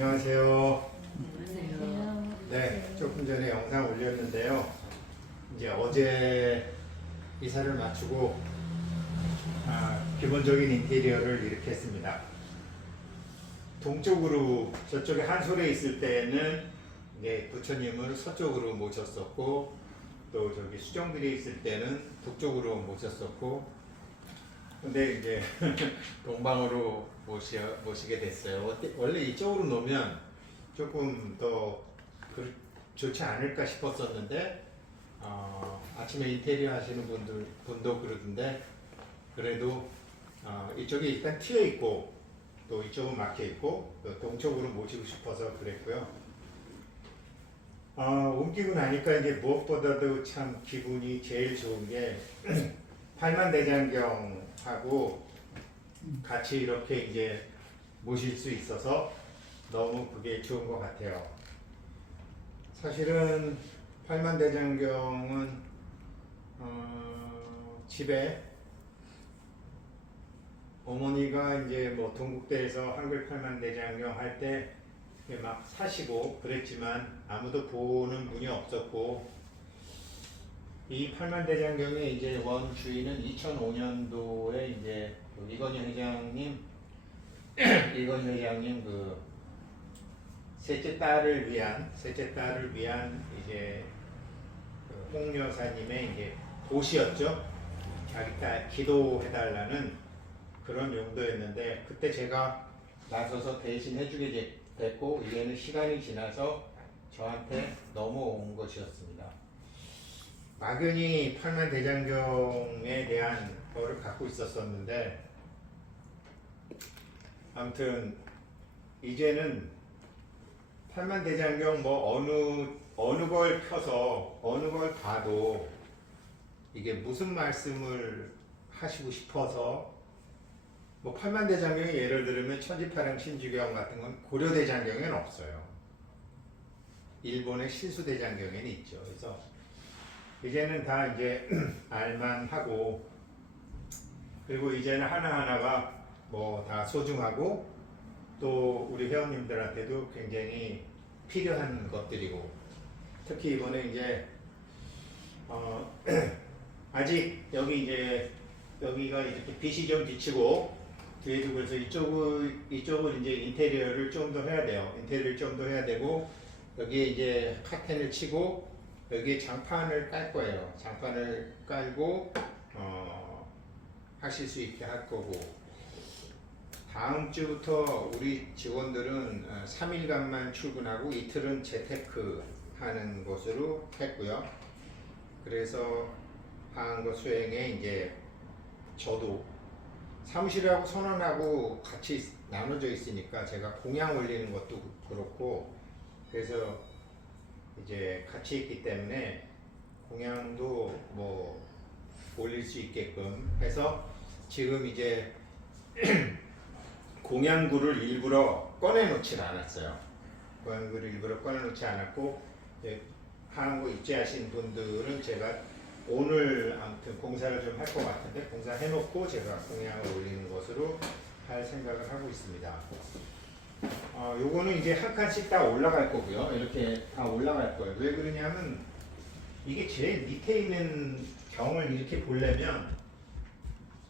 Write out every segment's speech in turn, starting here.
안녕하세요. 안녕하세요. 네, 조금 전에 영상 올렸는데요. 이제 어제 이사를 마치고 기본적인 인테리어를 이렇게 했습니다. 동쪽으로 저쪽에 한솔에 있을 때는 이제 부처님을 서쪽으로 모셨었고, 또 저기 수정들이 있을 때는 북쪽으로 모셨었고, 근데 이제 동방으로 모시게 됐어요. 원래 이쪽으로 놓으면 조금 더 좋지 않을까 싶었었는데, 아침에 인테리어 하시는 분도 그러던데, 그래도 이쪽이 일단 튀어 있고 또 이쪽은 막혀 있고 동쪽으로 모시고 싶어서 그랬고요. 옮기고 나니까 이제 무엇보다도 참 기분이 제일 좋은 게 팔만대장경하고 같이 이렇게 이제 모실 수 있어서 너무 그게 좋은 것 같아요. 사실은 팔만대장경은 집에 어머니가 이제 뭐 동국대에서 한글 팔만대장경 할 때 막 사시고 그랬지만 아무도 보는 분이 없었고, 이 팔만대장경의 이제 원주인은 2005년도에 이제 이건희 회장님 그 셋째 딸을 위한 이제 홍 여사님의 이제 보시였죠. 자기 딸 기도해달라는 그런 용도였는데, 그때 제가 나서서 대신 해주게 됐고, 이제는 시간이 지나서 저한테 넘어온 것이었습니다. 막연히 팔만대장경에 대한 거를 갖고 있었었는데, 아무튼 이제는 팔만대장경 뭐 어느 걸 펴서 어느 걸 봐도 이게 무슨 말씀을 하시고 싶어서, 뭐 팔만대장경이 예를 들면 천지파랑 신주경 같은 건 고려대장경에는 없어요. 일본의 신수대장경에는 있죠. 그래서 이제는 다 이제 알만하고, 그리고 이제는 하나하나가 뭐 다 소중하고 또 우리 회원님들한테도 굉장히 필요한 것들이고, 특히 이번에 이제 아직 여기가 이렇게 빛이 좀 비치고 뒤에도, 그래서 이쪽은 이제 인테리어를 좀 더 해야 돼요. 인테리어를 좀 더 해야 되고, 여기에 이제 카텐을 치고 여기에 장판을 깔 거예요. 장판을 깔고 하실 수 있게 할 거고, 다음 주부터 우리 직원들은 3일간만 출근하고 이틀은 재테크 하는 것으로 했고요. 그래서 하한거 수행에 이제 저도 사무실하고 선언하고 같이 나눠져 있으니까 제가 공양 올리는 것도 그렇고, 그래서 이제 같이 있기 때문에 공양도 뭐 올릴 수 있게끔 해서 지금 이제 공양구를 일부러 꺼내놓지 않았어요. 공양구를 일부러 꺼내놓지 않았고, 하한거 입주하신 분들은 제가 오늘 아무튼 공사를 좀 할 것 같은데, 공사해놓고 제가 공양을 올리는 것으로 할 생각을 하고 있습니다. 요거는 이제 한 칸씩 다 올라갈 거고요. 이렇게 다 올라갈 거예요. 왜 그러냐면 이게 제일 밑에 있는 경을 이렇게 보려면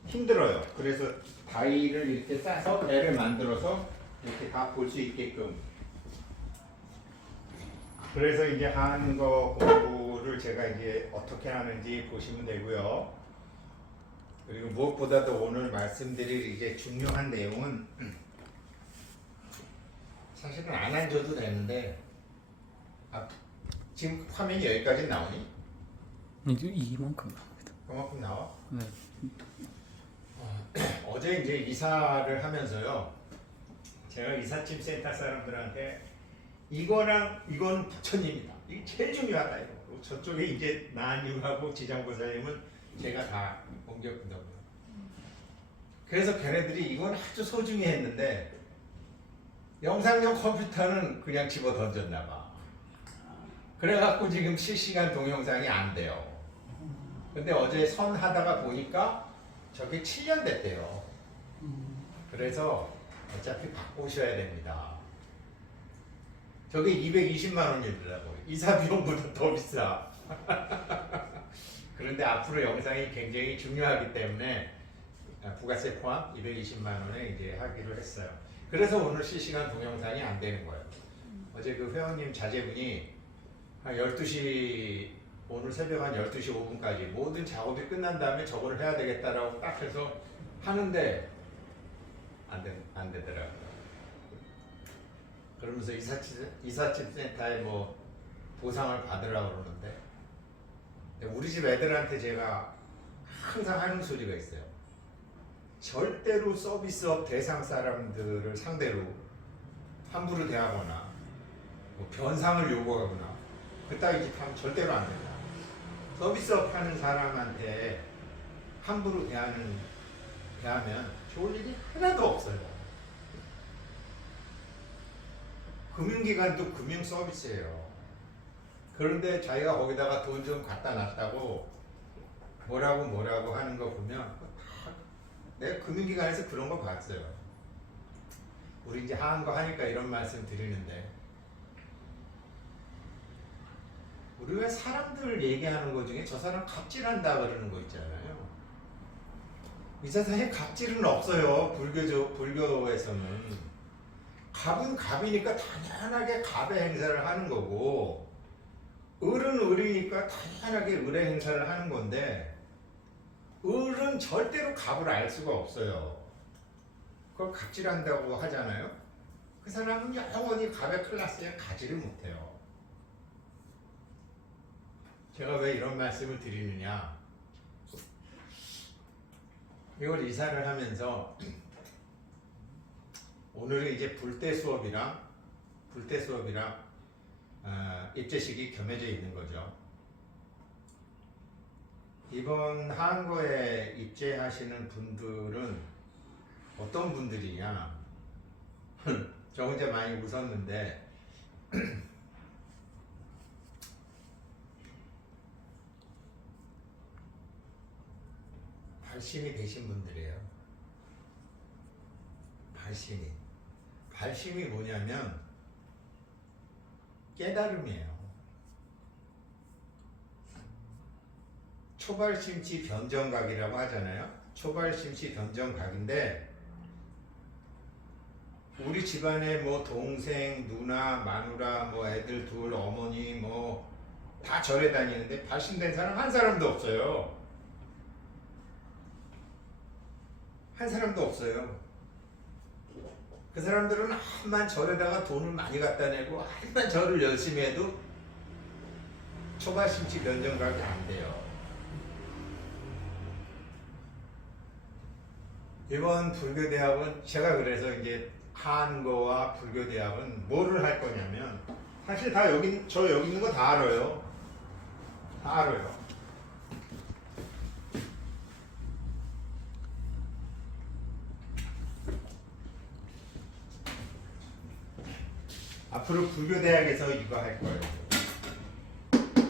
힘들어요. 그래서 바위를 이렇게 싸서 배를 만들어서 이렇게 다 볼 수 있게끔. 그래서 이제 하는 거 공부를 제가 이제 어떻게 하는지 보시면 되고요. 그리고 무엇보다도 오늘 말씀드릴 이제 중요한 내용은 사실은 안 앉아도 되는데, 지금 화면이 여기까지 나오니? 이만큼 나옵니다. 그만큼 나와? 네. 어제 이제 이사를 하면서요, 제가 이삿짐 센터 사람들한테 이거는 부처님이다, 이게 제일 중요하다, 이거. 저쪽에 이제 나님하고 지장보살님은 제가 다 옮겨본다고요. 그래서 걔네들이 이건 아주 소중히 했는데 영상용 컴퓨터는 그냥 집어 던졌나 봐. 그래갖고 지금 실시간 동영상이 안 돼요. 근데 어제 선 하다가 보니까 저게 7년 됐대요. 그래서 어차피 바꾸셔야 됩니다. 저게 220만 원이더라고. 이사 비용보다 더 비싸. 그런데 앞으로 영상이 굉장히 중요하기 때문에 부가세 포함 220만 원에 이제 하기로 했어요. 그래서 오늘 실시간 동영상이 안 되는 거예요. 어제 그 회원님 자제분이 한 12시 오늘 새벽 한 12시 5분까지 모든 작업이 끝난 다음에 저거를 해야 되겠다라고 딱 해서 하는데 안 되더라고요. 그러면서 이삿짐 센터에 뭐 보상을 받으라고 그러는데 우리 집 애들한테 제가 항상 하는 소리가 있어요. 절대로 서비스업 대상 사람들을 상대로 함부로 대하거나 뭐 변상을 요구하거나 그따위 짓 하면 절대로 안 된다. 서비스업 하는 사람한테 함부로 대하면 좋을 일이 하나도 없어요. 금융기관도 금융 서비스예요. 그런데 자기가 거기다가 돈 좀 갖다 놨다고 뭐라고 하는 거 보면 내가 금융기관에서 그런 거 봤어요. 우리 이제 하는 거 하니까 이런 말씀 드리는데 우리 왜 사람들 얘기하는 거 중에 저 사람 갑질한다 그러는 거 있잖아요. 이 세상에 갑질은 없어요. 불교에서는 갑은 갑이니까 당연하게 갑의 행사를 하는 거고 을은 을이니까 당연하게 을의 행사를 하는 건데 을은 절대로 갑을 알 수가 없어요. 그걸 갑질한다고 하잖아요. 그 사람은 영원히 갑의 클래스에 가지를 못해요. 제가 왜 이런 말씀을 드리느냐, 이걸 이사를 하면서 오늘은 이제 불대 수업이랑 입제식이 겸해져 있는 거죠. 이번 한거에 입제하시는 분들은 어떤 분들이냐? 저 혼자 많이 웃었는데 발심이 되신 분들이에요. 발심이 뭐냐면 깨달음이에요. 초발심치 변정각이라고 하잖아요. 초발심치 변정각인데 우리 집안에 뭐 동생, 누나, 마누라, 뭐 애들 둘, 어머니 뭐 다 절에 다니는데 발심된 사람 한 사람도 없어요. 한 사람도 없어요. 그 사람들은 한만 절에다가 돈을 많이 갖다 내고 한만 절을 열심히 해도 초발심치 변정각이 안 돼요. 이번 불교대학은 제가 그래서 이제 한거와 불교대학은 뭐를 할 거냐면 사실 다 저 여기 있는 거 다 알아요. 다 알아요. 앞으로 불교대학에서 이거 할 거예요.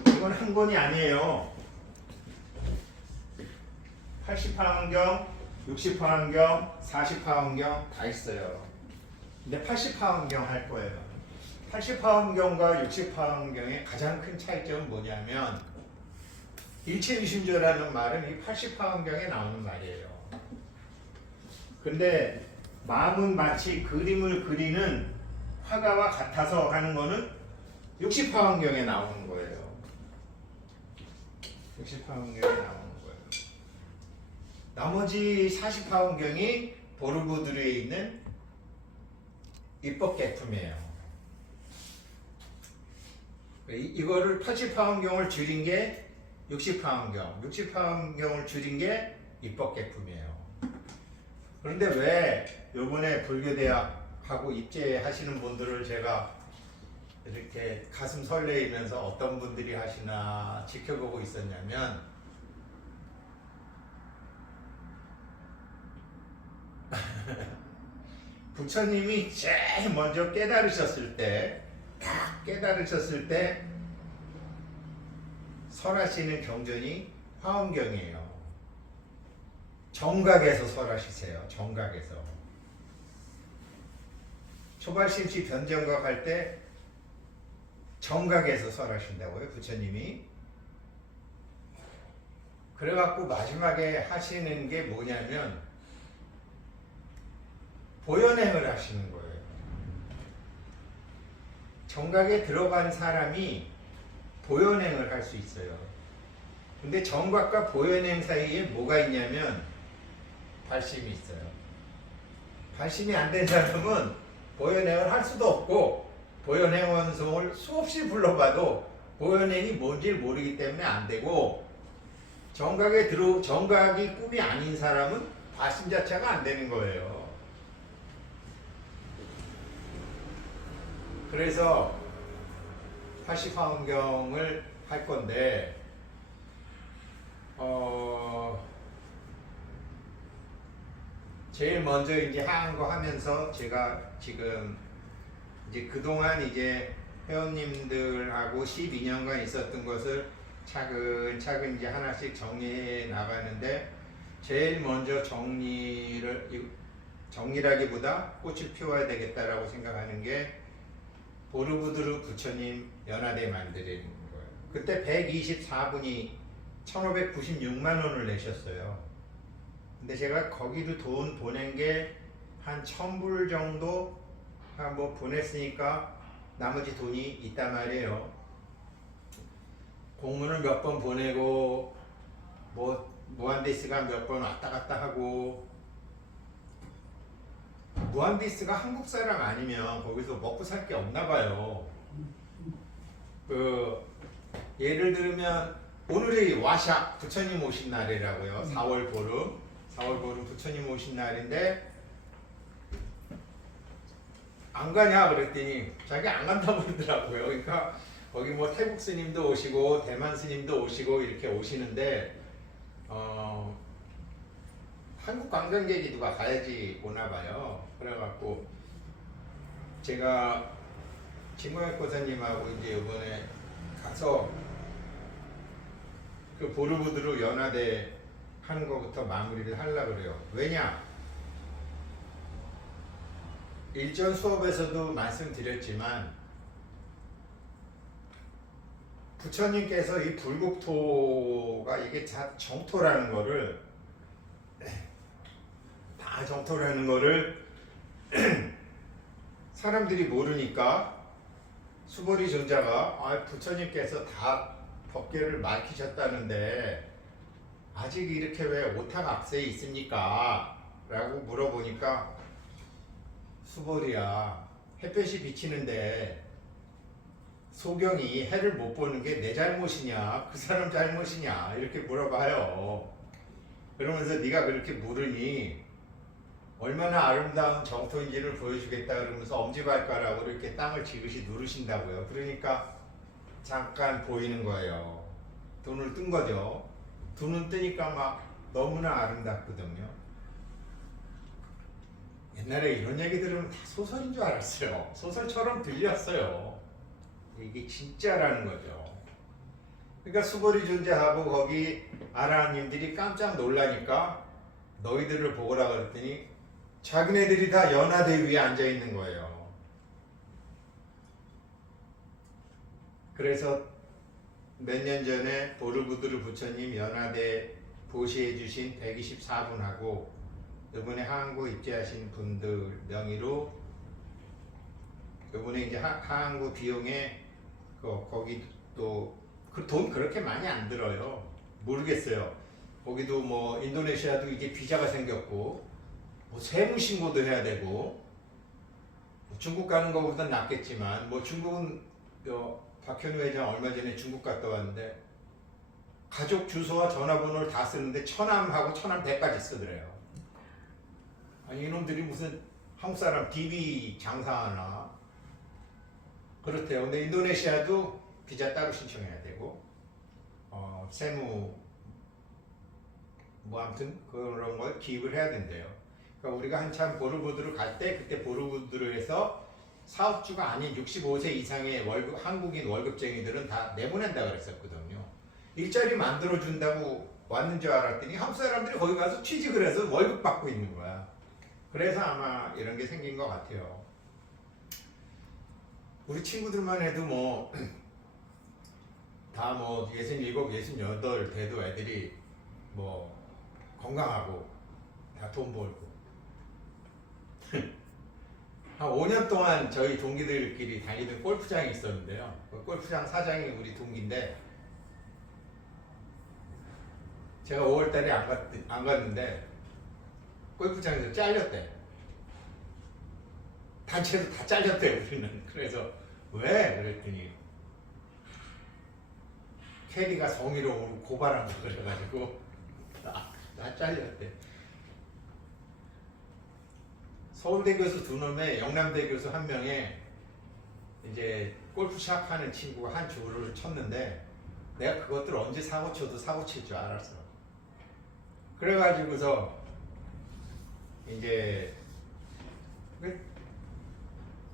이건 한 권이 아니에요. 80화 환경, 60화 환경, 40화 환경 다 있어요. 근데 80화 환경 할 거예요. 80화 환경과 60화 환경의 가장 큰 차이점은 뭐냐면 일체유심조라는 말은 이 80화 환경에 나오는 말이에요. 근데 마음은 마치 그림을 그리는 화가와 같아서 하는 거는 60화 환경에 나오는 거예요. 60화 환경에 나오는 거예요. 나머지 40화 환경이 보르보드르에 있는 입법 계품이에요. 이거를 80화 환경을 줄인 게 60화 환경, 60화 환경을 줄인 게 입법 계품이에요. 그런데 왜 요번에 불교대학하고 입제하시는 분들을 제가 이렇게 가슴 설레이면서 어떤 분들이 하시나 지켜보고 있었냐면 부처님이 제일 먼저 깨달으셨을 때 설하시는 경전이 화엄경이에요. 정각에서 설하시세요. 정각에서. 초발심치 변정각 할 때 정각에서 설하신다고요, 부처님이. 그래갖고 마지막에 하시는 게 뭐냐면 보현행을 하시는 거예요. 정각에 들어간 사람이 보현행을 할 수 있어요. 근데 정각과 보현행 사이에 뭐가 있냐면 발심이 있어요. 발심이 안 된 사람은 보현행을 할 수도 없고 보현행 원성을 수없이 불러봐도 보현행이 뭔지 모르기 때문에 안 되고, 정각이 꿈이 아닌 사람은 발심 자체가 안 되는 거예요. 그래서 80화엄경을 할 건데, 제일 먼저 이제 하한 거 하면서 제가 지금 이제 그동안 이제 회원님들하고 12년간 있었던 것을 차근차근 이제 하나씩 정리해 나가는데, 제일 먼저 정리라기보다 꽃을 피워야 되겠다라고 생각하는 게 보르부드르 부처님 연화대 만드는 거예요. 그때 124분이 1596만 원을 내셨어요. 근데 제가 거기도 돈 보낸 게 한 1000불 정도 뭐 보냈으니까 나머지 돈이 있단 말이에요. 공문을 몇 번 보내고 뭐 무한디스가 몇 번 왔다 갔다 하고, 무한디스가 한국 사람 아니면 거기서 먹고 살 게 없나 봐요. 예를 들면 오늘이 와샥 부처님 오신 날이라고요. 4월 보름 부처님 오신 날인데 안 가냐 그랬더니 자기 안 간다고 그러더라고요. 그러니까 거기 뭐 태국 스님도 오시고 대만 스님도 오시고 이렇게 오시는데 한국 관광객이 누가 가야지 오나 봐요. 그래갖고 제가 진광혁 고사님하고 이제 이번에 가서 그 보르부드르 연화대 하는 것부터 마무리를 하려고 그래요. 왜냐? 일전 수업에서도 말씀드렸지만 부처님께서 이 불국토가 이게 다 정토라는 거를 사람들이 모르니까 수보리 존자가 부처님께서 다 법계를 밝히셨다는데 아직 이렇게 왜 오타각세에 있습니까? 라고 물어보니까, 수보리야, 햇볕이 비치는데 소경이 해를 못 보는 게 내 잘못이냐 그 사람 잘못이냐 이렇게 물어봐요. 그러면서 네가 그렇게 물으니 얼마나 아름다운 정토인지를 보여주겠다 그러면서 엄지발가락으로 이렇게 땅을 지그시 누르신다고요. 그러니까 잠깐 보이는 거예요. 눈을 뜬 거죠. 두 눈 뜨니까 막 너무나 아름답거든요. 옛날에 이런 얘기 들으면 다 소설인 줄 알았어요. 소설처럼 들렸어요. 이게 진짜라는 거죠. 그러니까 수보리 존재하고 거기 아라한님들이 깜짝 놀라니까 너희들을 보거라 그랬더니 자기네들이 다 연화대 위에 앉아 있는 거예요. 그래서 몇 년 전에 보르부드르 부처님 연화대 보시해 주신 124분하고 이번에 하항구 입제하신 분들 명의로 이번에 이제 하항구 비용에 거기 또 그 돈 그렇게 많이 안 들어요. 모르겠어요. 거기도 뭐 인도네시아도 이제 비자가 생겼고 뭐 세무 신고도 해야 되고, 뭐 중국 가는 것보다 낫겠지만 뭐 중국은 박현우 회장 얼마 전에 중국 갔다 왔는데 가족 주소와 전화번호를 다 쓰는데 처남하고 처남 대까지 쓰더래요. 아니 이놈들이 무슨 한국 사람 DB 장사하나 그렇대요. 근데 인도네시아도 비자 따로 신청해야 되고 세무 뭐 아무튼 그런 걸 기입을 해야 된대요. 그러니까 우리가 한참 보르부드르 갈 때 그때 보르부드르에서 사업주가 아닌 65세 이상의 한국인 월급쟁이들은 다 내보낸다 그랬었거든요. 일자리 만들어준다고 왔는 줄 알았더니 한국 사람들이 거기 가서 취직을 해서 월급 받고 있는 거야. 그래서 아마 이런 게 생긴 것 같아요. 우리 친구들만 해도 뭐 다 뭐 67, 68 돼도 애들이 뭐 건강하고 다 돈 벌고 한 5년 동안 저희 동기들끼리 다니던 골프장이 있었는데요. 그 골프장 사장이 우리 동기인데 제가 5월 달에 안 갔는데 골프장에서 잘렸대. 단체도 다 잘렸대 우리는. 그래서 왜? 그랬더니 캐디가 성희롱으로 고발한다 그래가지고 다 잘렸대. 서울대 교수 2놈에 영남대 교수 1명에 이제 골프샵 하는 친구가 한 줄을 쳤는데 내가 그것들 언제 사고 쳐도 사고 칠 줄 알았어. 그래가지고서 이제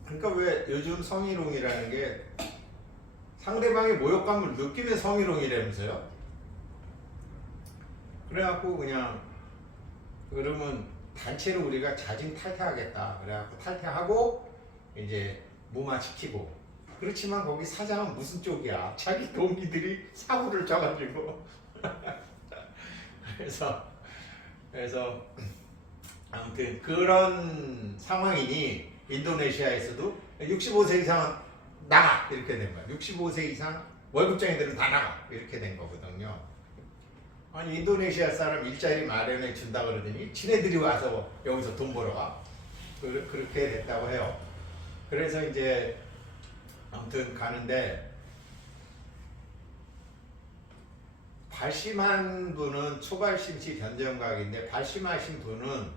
그러니까 왜 요즘 성희롱이라는 게 상대방의 모욕감을 느끼면 성희롱이라면서요. 그래갖고 그냥 그러면 단체로 우리가 자진 탈퇴하겠다. 그래갖고 탈퇴하고 이제 무마시키고. 그렇지만 거기 사장은 무슨 쪽이야? 자기 동기들이 사고를 쳐가지고. 그래서 아무튼 그런 상황이니 인도네시아에서도 65세 이상 나가 이렇게 된 거야. 65세 이상 월급쟁이들은 다 나가 이렇게 된 거거든요. 아니 인도네시아 사람 일자리 마련해 준다 그러더니 지네들이 와서 여기서 돈 벌어 가. 그렇게 됐다고 해요. 그래서 이제 아무튼 가는데 발심한 분은 초발심시 변정각인데 발심하신 분은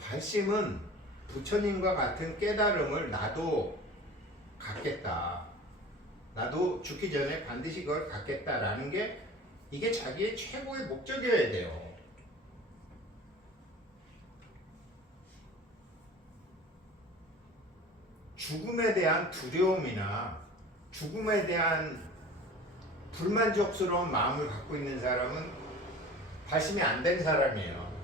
발심은 부처님과 같은 깨달음을 나도 갖겠다. 나도 죽기 전에 반드시 그걸 갖겠다라는 게 이게 자기의 최고의 목적이어야 돼요. 죽음에 대한 두려움이나 죽음에 대한 불만족스러운 마음을 갖고 있는 사람은 발심이 안 된 사람이에요.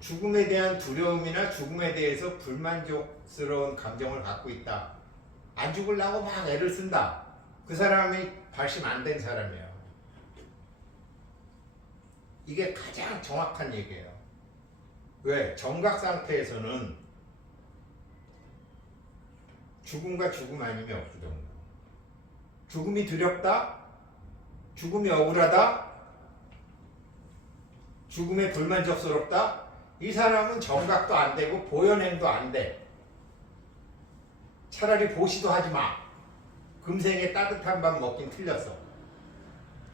죽음에 대한 두려움이나 죽음에 대해서 불만족스러운 감정을 갖고 있다. 안 죽으려고 막 애를 쓴다. 그 사람이 발심 안 된 사람이에요. 이게 가장 정확한 얘기예요. 왜? 정각 상태에서는 죽음과 죽음 아니면 없거든요. 죽음이 두렵다? 죽음이 억울하다? 죽음에 불만족스럽다? 이 사람은 정각도 안 되고 보현행도 안 돼. 차라리 보시도 하지 마. 금생에 따뜻한 밥 먹긴 틀렸어.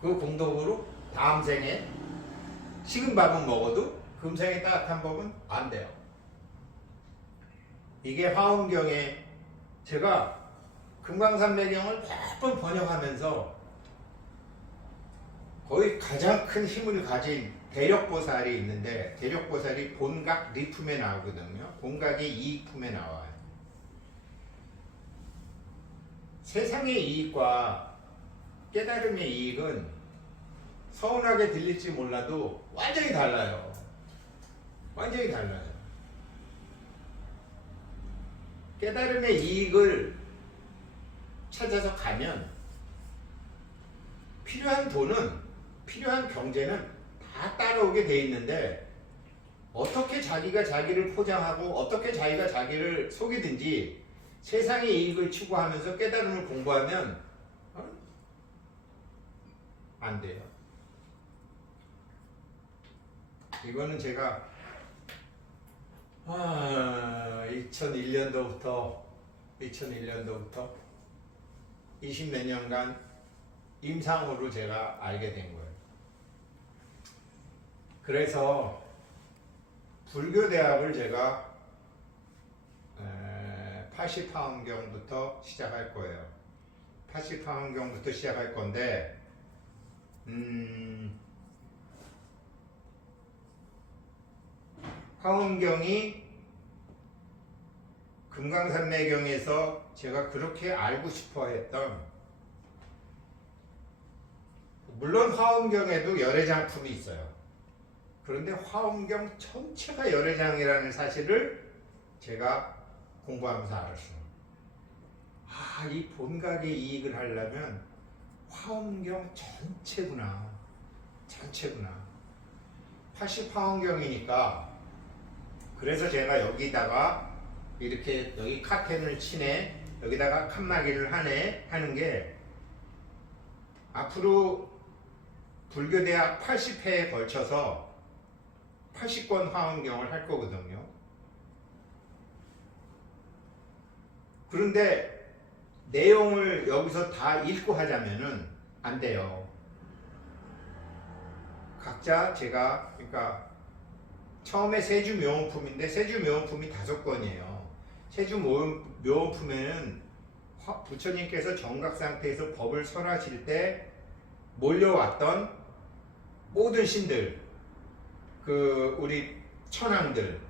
그 공덕으로 다음 생에 식은 밥은 먹어도 금생에 따뜻한 밥은 안 돼요. 이게 화엄경에 제가 금강산매경을 몇 번 번역하면서 거의 가장 큰 힘을 가진 대력보살이 있는데 대력보살이 본각 리품에 나오거든요. 본각이 이익품에 나와요. 세상의 이익과 깨달음의 이익은 서운하게 들릴지 몰라도 완전히 달라요. 완전히 달라요. 깨달음의 이익을 찾아서 가면 필요한 돈은 필요한 경제는 다 따라오게 돼 있는데 어떻게 자기가 자기를 포장하고 어떻게 자기가 자기를 속이든지 세상의 이익을 추구하면서 깨달음을 공부하면 안 돼요. 이거는 제가 2001년도부터 20몇 년간 임상으로 제가 알게 된 거예요. 그래서 불교대학을 제가 80화엄경부터 시작할 거예요. 80화엄경부터 시작할 건데 화엄경이 금강산매경에서 제가 그렇게 알고 싶어 했던, 물론 화엄경에도 열애장품이 있어요. 그런데 화엄경 전체가 열애장이라는 사실을 제가 공부하면서 알았어요. 이 본각의 이익을 하려면 화엄경 전체구나. 80화엄경이니까 그래서 제가 여기다가 이렇게 여기 카텐을 치네, 여기다가 칸막이를 하네 하는 게 앞으로 불교대학 80회에 걸쳐서 80권 화엄경을 할 거거든요. 그런데 내용을 여기서 다 읽고 하자면은 안 돼요. 각자 제가 그러니까 처음에 세주묘원품인데 세주묘원품이 5권이에요. 세주묘원품에는 부처님께서 정각 상태에서 법을 설하실 때 몰려왔던 모든 신들, 우리 천왕들,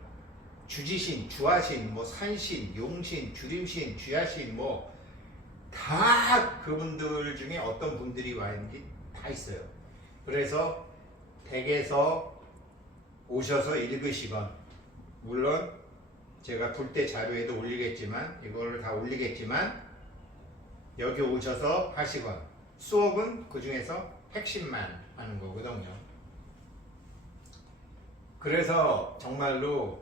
주지신, 주화신, 산신, 용신, 주림신, 쥐야신 다 그분들 중에 어떤 분들이 와 있는지 다 있어요. 그래서 댁에서 오셔서 읽으시건, 물론 제가 불때 자료에도 올리겠지만 이거를 다 올리겠지만 여기 오셔서 하시건, 수업은 그 중에서 핵심만 하는 거거든요. 그래서 정말로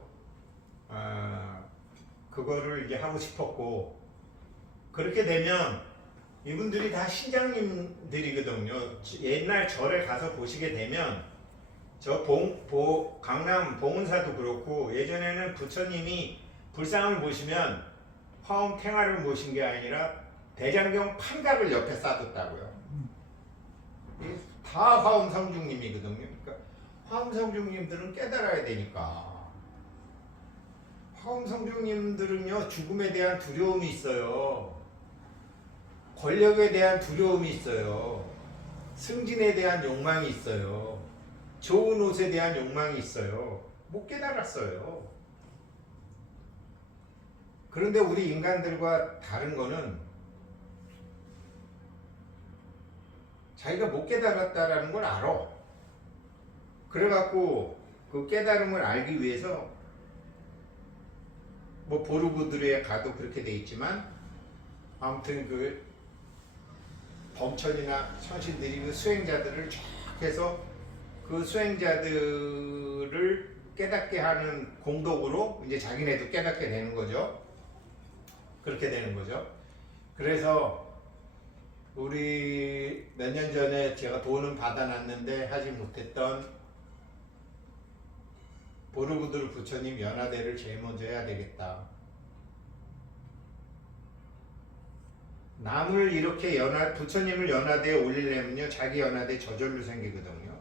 그거를 이제 하고 싶었고, 그렇게 되면 이분들이 다 신장님들이거든요. 옛날 절에 가서 보시게 되면 저 강남 봉은사도 그렇고, 예전에는 부처님이 불상을 보시면 화엄 탱화를 모신 게 아니라 대장경 판각을 옆에 쌓았다고요. 다 화엄 성중님이거든요. 그러니까 화엄 성중님들은 깨달아야 되니까. 화엄 성중님들은요, 죽음에 대한 두려움이 있어요. 권력에 대한 두려움이 있어요. 승진에 대한 욕망이 있어요. 좋은 옷에 대한 욕망이 있어요. 못 깨달았어요. 그런데 우리 인간들과 다른 거는 자기가 못 깨달았다라는 걸 알아. 그래갖고 그 깨달음을 알기 위해서 보르부드르에 가도 그렇게 돼 있지만, 아무튼 그 범천이나 천신들이 그 수행자들을 쫙 해서 그 수행자들을 깨닫게 하는 공덕으로 이제 자기네도 깨닫게 되는 거죠. 그렇게 되는 거죠. 그래서 우리 몇 년 전에 제가 돈은 받아놨는데 하지 못했던 보르부드르 부처님 연화대를 제일 먼저 해야 되겠다. 남을 이렇게 부처님을 연화대에 올리려면요, 자기 연화대 저절로 생기거든요.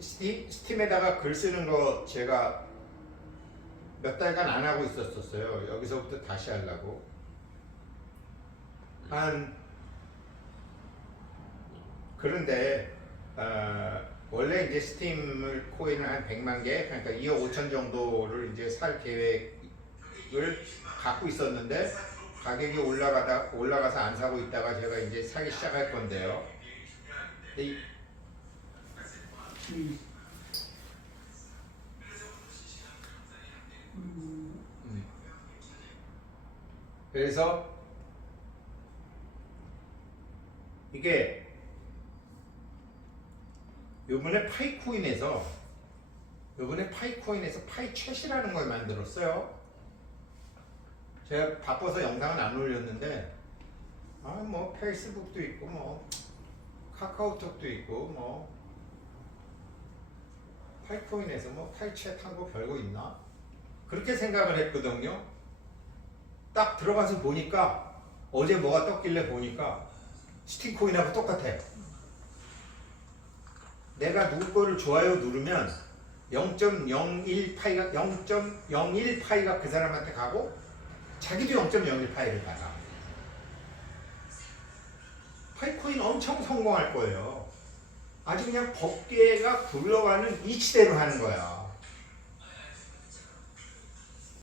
스팀에다가 글 쓰는 거 제가 몇 달간 안 하고 있었어요. 여기서부터 다시 하려고. 그런데 원래 이제 스팀을 코인을 한 100만 개, 그러니까 2억 5천 정도를 이제 살 계획을 갖고 있었는데, 가격이 올라가서 안 사고 있다가 제가 이제 사기 시작할 건데요. 그래서 이게 요번에 파이코인에서 파이챗이라는 걸 만들었어요. 제가 바빠서 영상은 안 올렸는데, 페이스북도 있고 카카오톡도 있고 파이코인에서 파이챗 한 거 별거 있나? 그렇게 생각을 했거든요. 딱 들어가서 보니까 어제 뭐가 떴길래 보니까 스팀코인하고 똑같아. 내가 누구 거를 좋아요 누르면 0.01파이가 그 사람한테 가고, 자기도 0.01파이를 받아. 파이코인 엄청 성공할 거예요. 아주 그냥 법계가 굴러가는 이치대로 하는 거야.